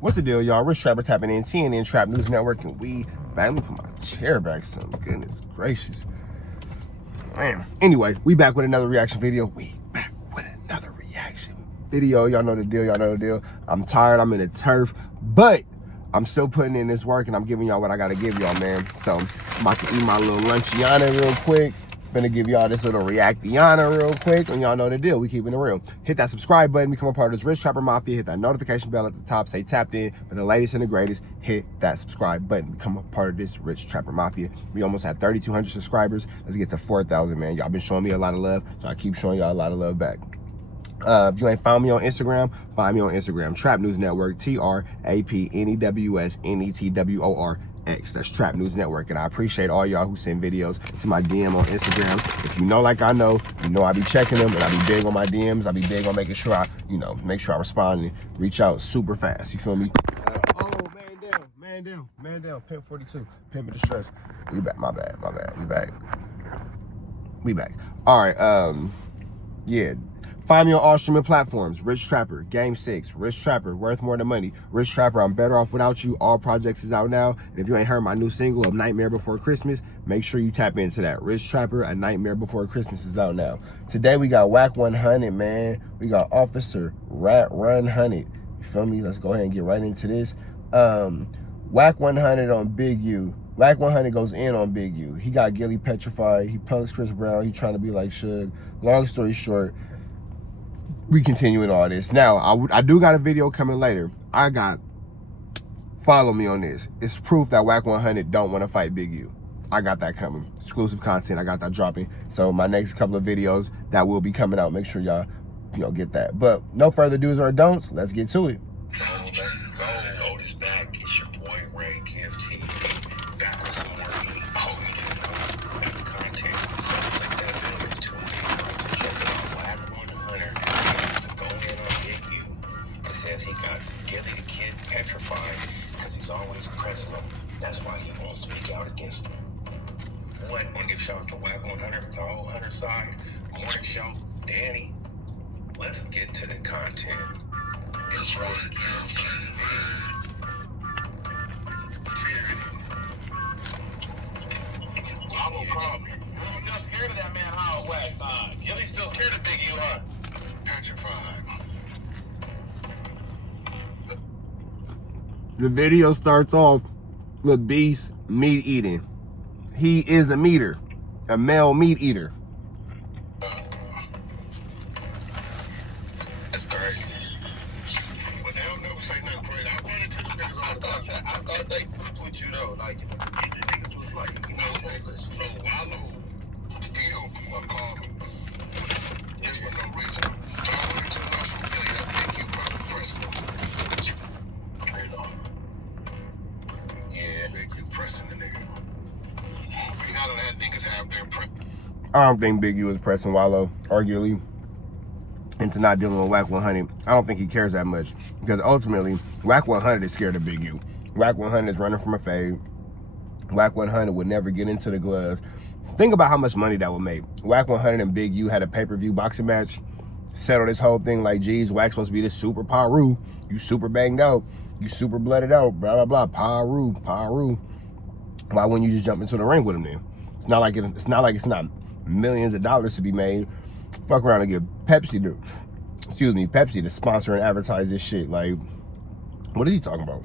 What's the deal, y'all? Rich Trapper tapping in, TNN Trap News Network, and we back. Let me put my chair back some. Goodness gracious. Man. Anyway, we back with another reaction video. Y'all know the deal. Y'all know the deal. I'm tired. I'm in the turf, but I'm still putting in this work, and I'm giving y'all what I gotta give y'all, man. So I'm about to eat my little lunchiana real quick. Gonna give y'all this little reactiana real quick, and y'all know the deal. We keeping it real. Hit that subscribe button, become a part of this Rich Trapper Mafia. Hit that notification bell at the top. Say tapped in for the latest and the greatest. Hit that subscribe button, become a part of this Rich Trapper Mafia. We almost had 3,200 subscribers. Let's get to 4,000, man. Y'all been showing me a lot of love, so I keep showing y'all a lot of love back. If you ain't found me on Instagram, find me on Instagram. Trap News Network, TRAPNEWSNETWORX. That's Trap News Network. And I appreciate all y'all who send videos to my DM on Instagram. If you know like I know, you know I be checking them, and I be big on my DMs. I be big on making sure I, make sure I respond and reach out super fast. You feel me? Man down. Pimp 42. Pimp in distress. We back. My bad. We back. All right. Yeah. Find me on all streaming platforms. Rich Trapper, Game 6. Rich Trapper, Worth More Than Money. Rich Trapper, I'm Better Off Without You. All projects is out now. And if you ain't heard my new single, A Nightmare Before Christmas, make sure you tap into that. Rich Trapper, A Nightmare Before Christmas is out now. Today we got Wack 100, man. We got Officer Rat Run 100. You feel me? Let's go ahead and get right into this. Wack 100 on Big U. Wack 100 goes in on Big U. He got Gillie petrified. He punks Chris Brown. He trying to be like Suge. Long story short, we continuing all this. Now, I do got a video coming later. Follow me on this. It's proof that Wack 100 don't want to fight Big U. I got that coming. Exclusive content. I got that dropping. So my next couple of videos that will be coming out, make sure y'all, get that. But no further do's or don'ts. Let's get to it. Let's go. Notice back. It's your boy Ray KFT. Back with some more heat. Oh, you didn't know. Got the content. Sounds like that video. 2 videos. Check it out. Wack 100 continues to go in on Big U. It says he got Gillie the Kid petrified because he's always pressing him. That's why he won't speak out against him. I want to give shout out to Wack 100 for the whole 100 side. Morning show. Danny. Let's get to the content. It's right here. I'm gonna call me. You're still scared of that man, huh? Wack? Gillie still scared of Big U, huh? Petrified. The video starts off with Beast meat eating. He is a meater, a male meat eater. That's crazy. But they don't never say nothing crazy. I run into the niggas all the time. I thought they fucked with you though. Like, the niggas was like, no, Wallow still called me. Just for no reason. So I went into the National Gillie. That Big U probably pressing him. Yeah, Big U pressing the nigga. You gotta let niggas have their press. I don't think Big U is pressing Wallow or Gillie into not dealing with Wack 100. I don't think he cares that much, because ultimately Wack 100 is scared of Big U. Wack 100 is running from a fade. Wack 100 would never get into the gloves. Think about how much money that would make. Wack 100 and Big U had a pay-per-view boxing match, settled this whole thing like, geez, Wack's supposed to be this super Paru. You super banged out. You super blooded out. Blah, blah, blah. Paru. Why wouldn't you just jump into the ring with him then? It's not like it's not millions of dollars to be made. Fuck around and get Pepsi to sponsor and advertise this shit. Like, what are you talking about?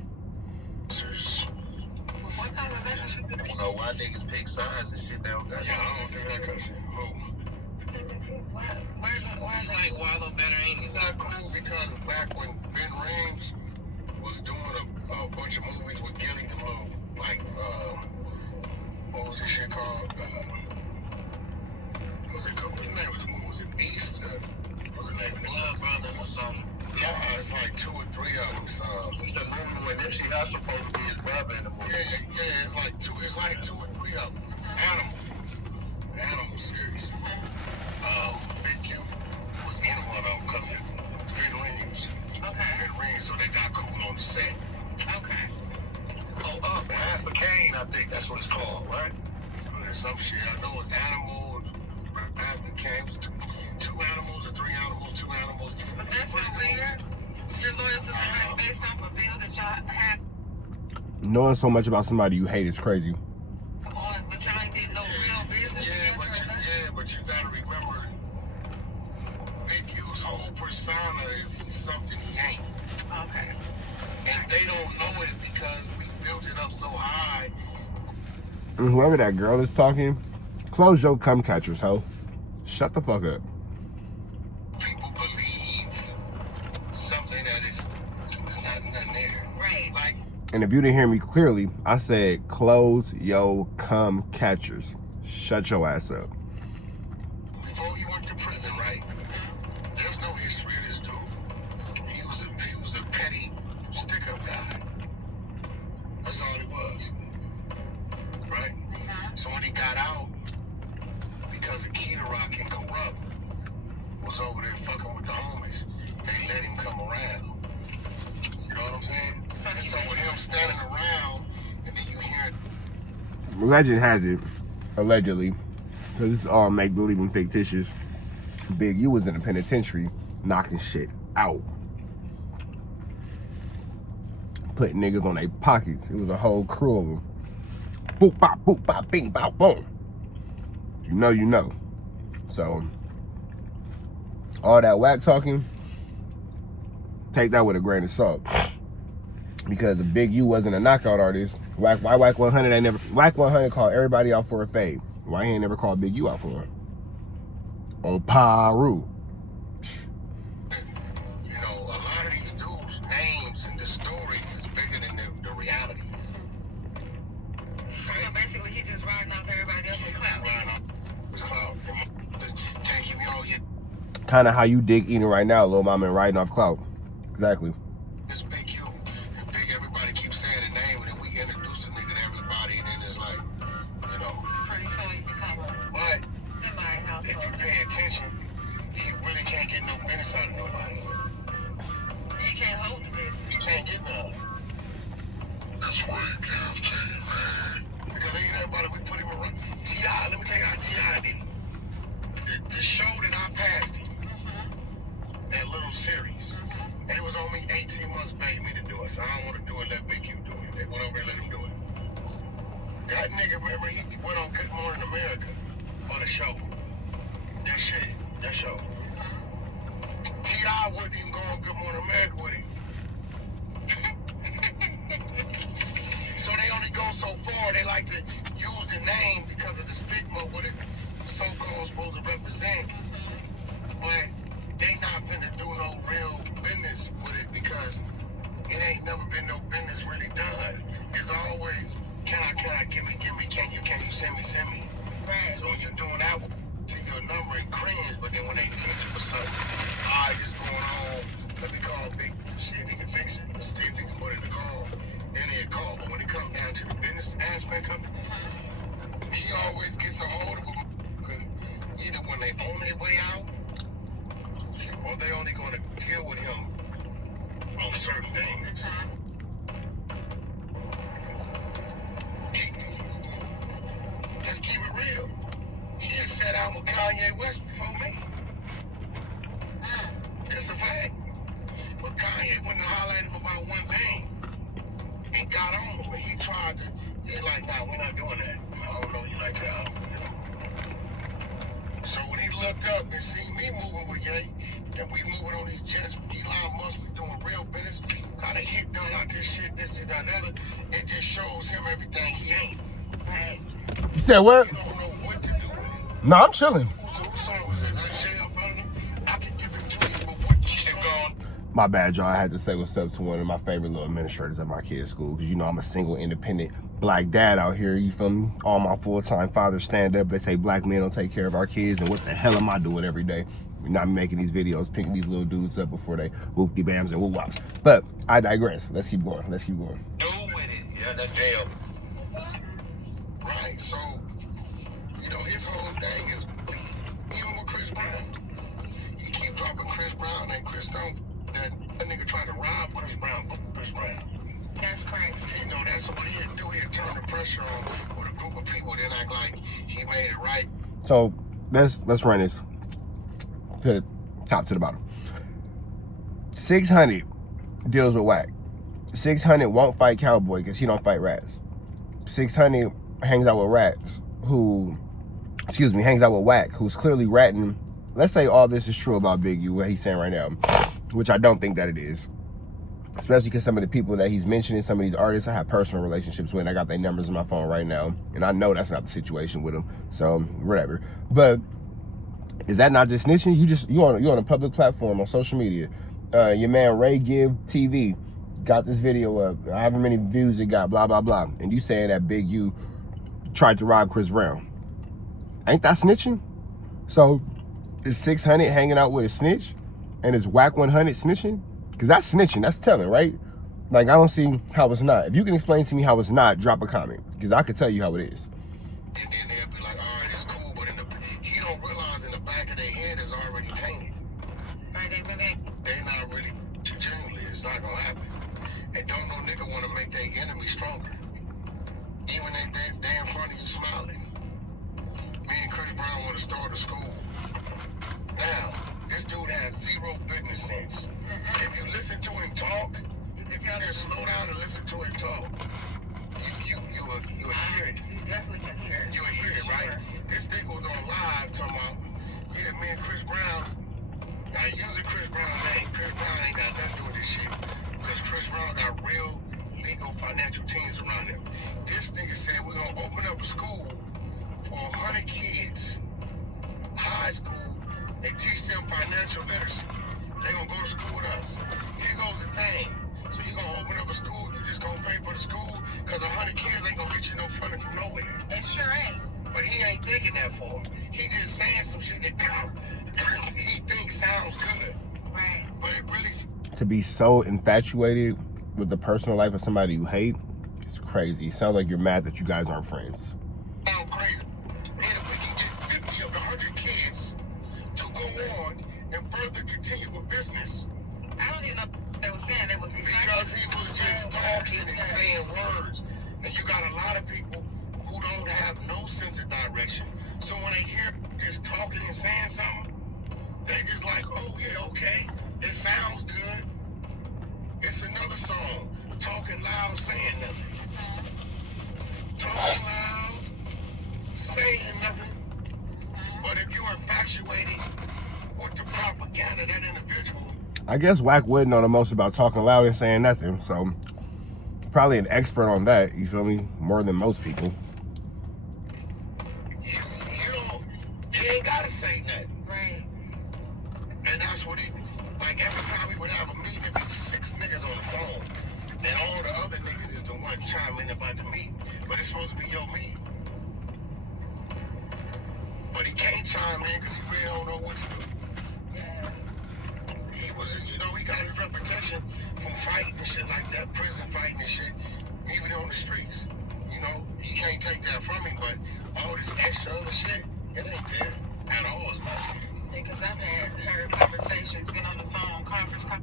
What kind of relationship? I don't know why niggas pick sides and shit. They don't got. Yeah, I don't think that cause why is like Wallow better? Ain't it? It's not cool because back when Ben Reigns was doing a bunch of movies with Gillie, the little what was this shit called? What was it called? What the name of the movie? Was it Beast? What was the name of it? Blood Brothers or something. Yeah, it's like 2 or 3 of them. So the movie when this shit not supposed to be his brother in the movie. Yeah, it's like 2 or 3 of them. Animal series. Big U was in one of them because of Finn Rings. Okay. Finn Rings, so they got cool on the set. Okay. Half a Cane, I think that's what it's called, right? Some shit. I know it's animals. After Cane, 2 animals or 3 animals, 2 animals. But that's so weird. You're loyal to somebody based off a bill that y'all Knowing so much about somebody you hate is crazy. But y'all ain't did no real business. But you gotta remember, Big U's whole persona is he's something he ain't. Okay. And they don't know it because we built it up so high. And whoever that girl is talking, close your cum catchers, ho. Shut the fuck up. People believe something that is nothing there. Right. Like, And if you didn't hear me clearly, I said close your cum catchers. Shut your ass up. before he went to prison, right? There's no history of this dude. He was a petty stick-up guy. That's all he was. Right? So when he got out, because of Key to Rock and Corrupt was over there fucking with the homies, they let him come around. You know what I'm saying? So with him standing around, and then you hear Legend has it, allegedly, because it's all make-believe and fictitious, Big U was in the penitentiary knocking shit out. Putting niggas on their pockets. It was a whole crew of them. Boop, bop, boop, bop, bing, bop, boom. You know, you know. So, all that whack talking, take that with a grain of salt. Because if Big U wasn't a knockout artist, why Wack 100 ain't never, Wack 100 called everybody out for a fade. Why he ain't never called Big U out for him? On Paru. you know, a lot of these dudes' names and the stories is bigger than the reality. So basically, he just riding off everybody else's clout. Taking me all your Kind of how you dig eating right now, Lil Mama, and riding off clout. Exactly. this Big U. And Big everybody keeps saying the name, and then we introduce a nigga to everybody, and then it's like, you know. Pretty soon you become a But semi-household. if you pay attention, he really can't get no business out of nobody. You can't hold the business. You can't get none. That's why you give TV. Because ain't everybody, we put him around. T.I., let me tell you how T.I. did it. The show that I passed him, that little series, it was on me 18 months begging me to do it. So I don't want to do it, let Big U do it. They went over and let him do it. That nigga, remember, he went on Good Morning America for the show. That shit, that show. T.I. wouldn't even go on Good Morning America with him. So they only go so far. They like to use the name because of the stigma what it so-called supposed to represent. But they not finna do no real business with it because it ain't never been no business really done. It's always, can I, give me, can you send me. Right. So when you're doing that, to your number and cringe, but then when they need you for something, all right, this going on, let me call Big, see if he can fix it, see if he can put in the call. Then he'll call, but when it comes down to the business aspect of it, he always gets a hold of them, either when they on their way out, or they only going to deal with him on certain things. Let's keep it real. He had sat out with Kanye West before me. That's a fact. But Kanye went and highlighted him about one thing and got on him. And he tried to, he like, nah, we're not doing that. I don't know you like that. You know. So when he looked up and seen me moving with Ye, and we moving on these jets, Elon Musk was doing real business, got a hit done out this shit, this and that other, it just shows him everything he ain't. Right. You said what? You don't know what to do with it. No, I'm chilling. Whose song was this? That jail felony? I can give it to you, but what you going? My bad, y'all. I had to say what's up to one of my favorite little administrators at my kid's school. Because, you know, I'm a single, independent black dad out here. You feel me? All my full-time fathers stand up. They say black men don't take care of our kids. And what the hell am I doing every day? We're not making these videos, picking these little dudes up before they whoop-de-bams and whoop-wops. But I digress. Let's keep going. Let's keep going. Do with it. Yeah, that's jail. Right, so, you know, his whole thing is, even with Chris Brown, he keep dropping Chris Brown and Chris Stone. That nigga tried to rob Chris Brown. That's crazy. You know, that's what he'd do. He'd turn the pressure on with a group of people, then act like he made it right. So let's run this to the top to the bottom. 600 deals with Wack. 600 won't fight Cowboy because he don't fight rats. 600 hangs out with rats hangs out with Wack, who's clearly ratting. Let's say all this is true about Big U, what he's saying right now, which I don't think that it is. Especially because some of the people that he's mentioning, some of these artists I have personal relationships with, and I got their numbers in my phone right now, and I know that's not the situation with them. So whatever. But is that not just snitching? You on a public platform on social media. Your man Ray Give TV got this video up, however many views it got, blah blah blah, and you saying that Big U tried to rob Chris Brown. Ain't that snitching? So is 600 hanging out with a snitch, and is Wack 100 snitching? Because that's snitching, that's telling, right? Like, I don't see how it's not. If you can explain to me how it's not, drop a comment, because I can tell you how it is. And then they'll be like, all right, it's cool, but he don't realize in the back of their head is already tainted. Right, They're not really too genuinely. It's not gonna happen. And don't no nigga want to make their enemy stronger. Even they in front of you smiling. Me and Chris Brown want to start a school. Now, this dude has zero business sense. If you listen to him talk, if you just slow down and listen to him talk, you'll hear it. You definitely can hear it. You'll hear it, right? This thing was on live talking about, yeah, me and Chris Brown. Now, using Chris Brown's name, Chris Brown ain't got nothing to do with this shit. Because Chris Brown got real legal financial teams around him. This nigga said we're going to open up a school for 100 kids, high school, and teach them financial literacy. They're going to go to school with us. Here goes the thing. So you're going to open up a school, you just going to pay for the school, because 100 kids ain't going to get you no funding from nowhere. It sure ain't. But he ain't thinking that far. He just saying some shit that he thinks sounds good. Right. But it really... To be so infatuated with the personal life of somebody you hate, it's crazy. It sounds like you're mad that you guys aren't friends. Sound crazy. And if we can get 50 of the 100 kids to go on and further continue with business. I don't even know what they were saying. They was recycling. Because he was just talking and saying words. And you got a lot of people who don't have no sense of direction. So when they hear just talking and saying something, they just like, oh yeah, okay, it sounds good. It's another song, talking loud, saying nothing. Talking loud, saying nothing. But if you're infatuated with the propaganda of that individual, I guess Wack would know the most about talking loud and saying nothing, so probably an expert on that, you feel me? More than most people. you ain't gotta say nothing. Right. And that's what like every time we would have a meeting, there'd be 6 niggas on the phone. And all the other niggas is the ones chiming in about the meeting. But it's supposed to be your meeting. But he can't chime in because he really don't know what to do. Yeah. He was, he got his reputation from fighting and shit like that, prison fighting and shit, even on the streets. You can't take that from him, but all this extra other shit, it ain't there at all, as much. Because I've heard conversations, been on the phone, conference call.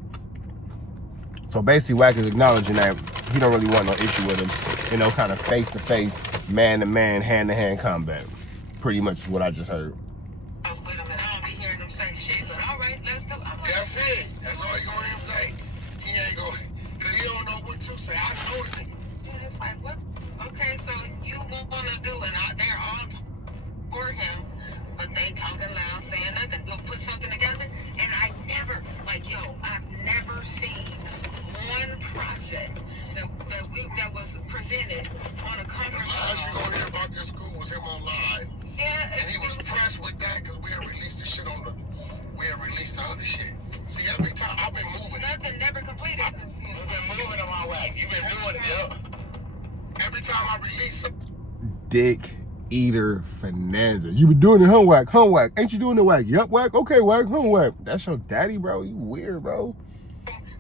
So basically, Wack is acknowledging that he don't really want no issue with him, kind of face-to-face, man-to-man, hand-to-hand combat. Pretty much what I just heard. I was with him and I don't be hearing them say shit, but all right, let's do it. That's it. That's all you gonna hear him say. He ain't gonna, because he don't know what to say. I know the nigga. Yeah, it's like, what? Okay, so you want to do it. They're all for him, but they talking loud, saying nothing. We'll put something together. And I never, I've never seen one project that was presented on a The conference last you call. gonna hear about this school was him on live. Yeah, And he was pressed with that because we had released the shit we had released the other shit. See, every time I've been moving. nothing never completed. We've been moving on my way. You've been doing it, yep. Every time I release something. Dick eater Finanza. You been doing it, huh, Wack? Huh, Wack? Ain't you doing the Wack? Yup, Wack. Okay, Wack. Huh, Wack? That's your daddy, bro. You weird, bro.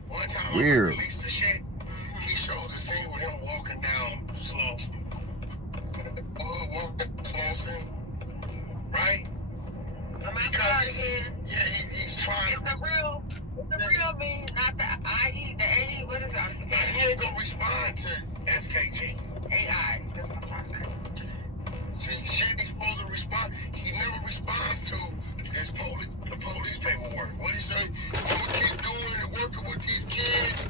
One time Weird. I released the shit, he shows the scene with him walking down Slauson. Walking down Slauson, right? I'm Because outside again. yeah, he's trying It's to. the real me, not the IE, the AE. What is it? Now, he ain't gonna respond to SKG. AI. That's what I'm trying to say. See, shit he's supposed to respond. He never responds to the police paperwork. What he say? I'm gonna keep doing and working with these kids.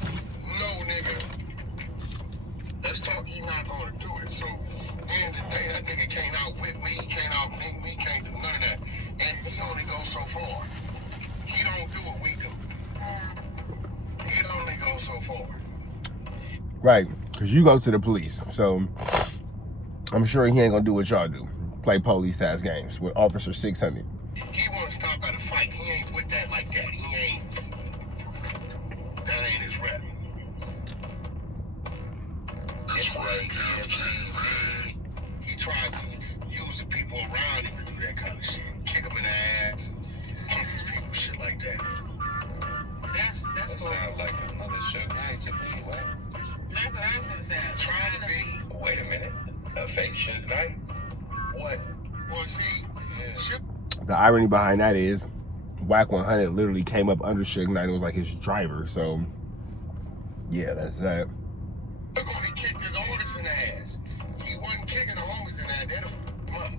No, nigga. Right, because you go to the police. So I'm sure he ain't gonna do what y'all do. Play police ass games with Officer 600. He want to stop at a fight. He ain't with that like that. That ain't his rep. It's right, KFT. He tries to use the people around him to do that kind of shit. Kick him in the ass. Kick these people, shit like that. That That sounds like another Suge Knight to me. What? That's what I was gonna say. Trying to be. Wait a minute. A fake Suge Knight? What? Well, see, Yeah. The irony behind that is Wack 100 literally came up under Suge Knight and was like his driver. So yeah, that's that. Look on, he kicked his artists in the ass. He wasn't kicking the homies in the ass. They'd have f***ed him up.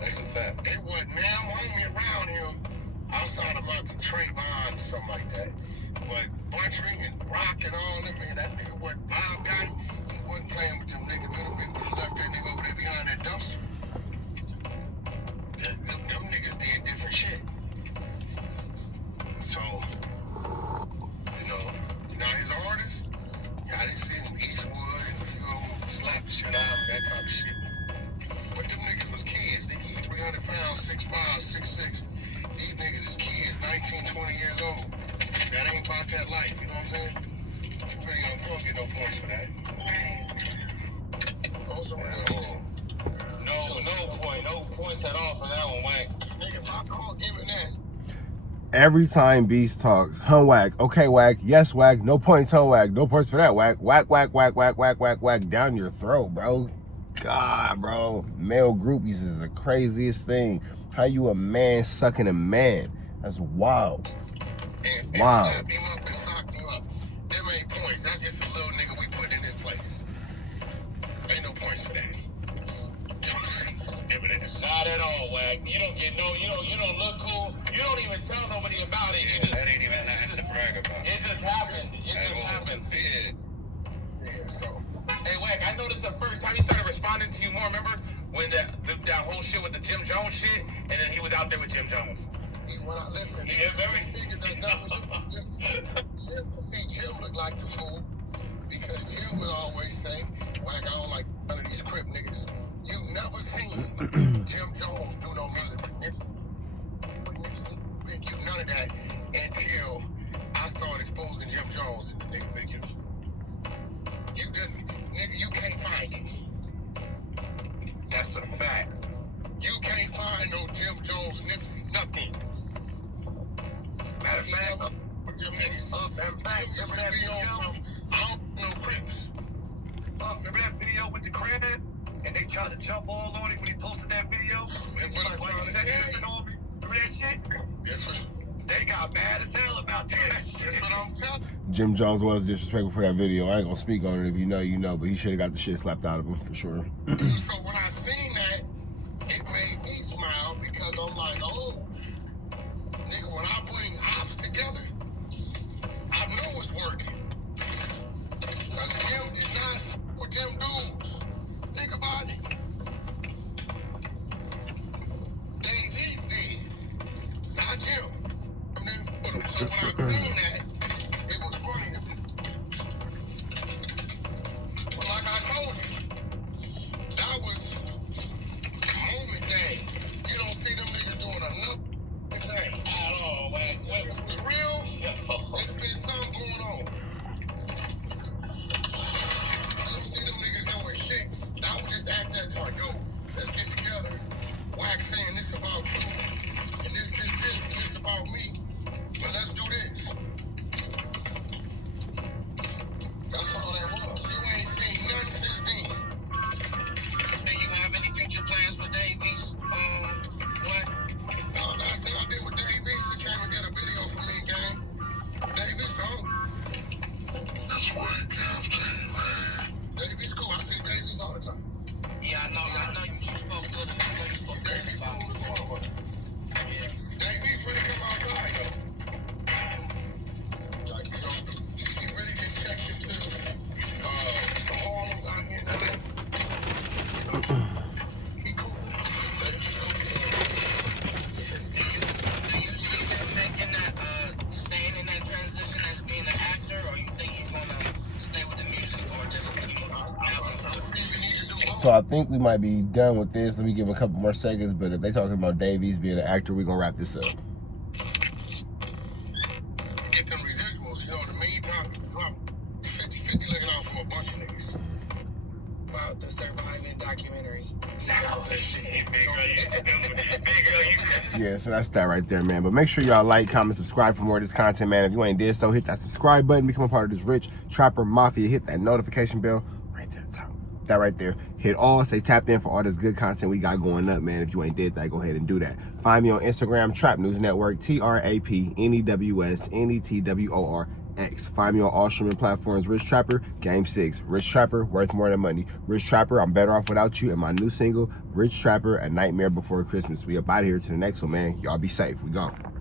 That's a fact. They wasn't now homie around him outside of my Trayvon or something like that. But Buntry and Rock and all them, man, that nigga wasn't Bob got it. He wasn't playing with them niggas. Man, them niggas would have left that nigga over there behind that dumpster. Them niggas did different shit. So, you know, now his artists, yeah, they seen him Eastwood and a few of them slap the shit out of him, that type of shit. But them niggas was kids. They keep 300 pounds, 6'5", 6'6". These niggas is kids, 19, 20 years old. That ain't about that life, you know what I'm saying? You pretty young, you don't get no points for that. Those are real. No points at all for that one, Wack. Nigga, if I call giving that. Every time Beast talks, Wack, okay, Wack, yes, Wack, no points, Wack, no points for that, Wack, Wack, Wack, Wack, Wack, Wack, Wack, Wack, down your throat, bro. God, bro, male groupies is the craziest thing. How you a man sucking a man? That's wild. And wow. Slap him up and sock him up. Them ain't points. That's just a little nigga we put in this place. Ain't no points for that. Not at all, Wack. You don't get no. You don't look cool. You don't even tell nobody about it. Yeah, that ain't even nothing to brag about. It just happened. Yeah. So. Hey, Wack, I noticed the first time he started responding to you more. Remember when that whole shit with the Jim Jones shit, and then he was out there with Jim Jones. When I listen, niggas ain't never listen. See, Jim looked like the fool because Jim would always say, "Wack, I don't like none of these Crip niggas." You never seen Jim Jones do no music for niggas. You none of that until I started exposing Jim Jones and the nigga Big U. You didn't, nigga. You can't find it. That's a fact. You can't find no Jim Jones, Nipsey, nothing. Matter of fact, remember that video from I don't know Crips. Remember that video with the crab? And they tried to jump all on him when he posted that video? Remember that shit? Yes, they got mad as hell about that. That's what I'm telling you. Jim Jones was disrespectful for that video. I ain't gonna speak on it. If you know, you know. But he should have got the shit slapped out of him for sure. So when I seen that, it made me smile because I'm like, oh, nigga, when I bring ops together, I know it's working. Because Jim is not for them dudes. Think about it. Dave did. Not Jim. So when I seen that, it was funny to me. But like I told you, that was a moment thing. You don't see them niggas doing another thing. At all, man. When it was real, there's been something going on. You don't see them niggas doing shit. I would just act that time, yo, let's get together. Wack saying this about you, and this, and this about me. But let's do this. That's all that was. You ain't seen nothing since then. Do you have any future plans with Davies? What? No, last thing I did with Davies, he came and did a video for me, gang. Davies gone. That's right, KFT, man. Davies cool. I see Davies all the time. Yeah, I know you spoke good. I know you spoke Davies cool as well. Yeah. Davies really come outside, though. Like, you know, he really get checked into the Harlems out here in LA. He cool. Do you see him making that, staying in that transition as being an actor, or you think he's gonna stay with the music, or So I think we might be done with this. Let me give him a couple more seconds. But if they talking about Davies being an actor, we're gonna wrap this up. Get them residuals, you know what I mean? Drop 50-50 looking out for a bunch of niggas. About the surviving documentary. Now, shit, big girl, you Yeah, so that's that right there, man. But make sure y'all like, comment, subscribe for more of this content, man. If you ain't did so, hit that subscribe button, become a part of this rich trapper mafia. Hit that notification bell right there at the top. That right there. Hit all, say tapped in for all this good content we got going up, man. If you ain't did that, go ahead and do that. Find me on Instagram, Trap News Network, TRAPNEWSNETWORX. Find me on all streaming platforms, Rich Trapper, Game 6. Rich Trapper, worth more than money. Rich Trapper, I'm better off without you. And my new single, Rich Trapper, A Nightmare Before Christmas. We up out of here to the next one, man. Y'all be safe. We gone.